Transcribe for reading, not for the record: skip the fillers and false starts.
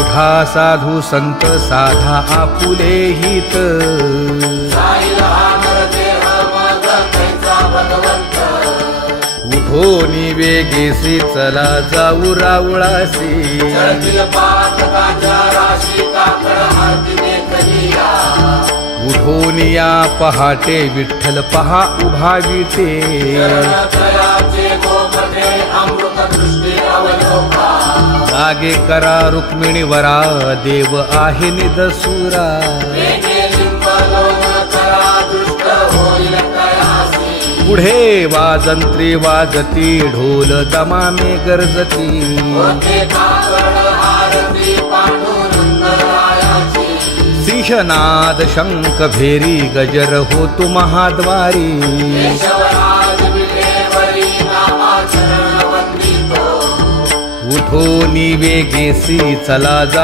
उठा साधू संत साधा आपुले हित उठोनी वेगेसी चला जाऊ रावळासी उठोनिया पहाटे विठ्ठल पहा उभा विटे जागे करा रुक्मिणी वरा देव आहे निदसुरा पुढे वाजंत्री वाजती ढोल दमामे गरजती सिंहनाद शंख भेरी गजर होतु महाद्वारी उठोनी वेगेसी चला जा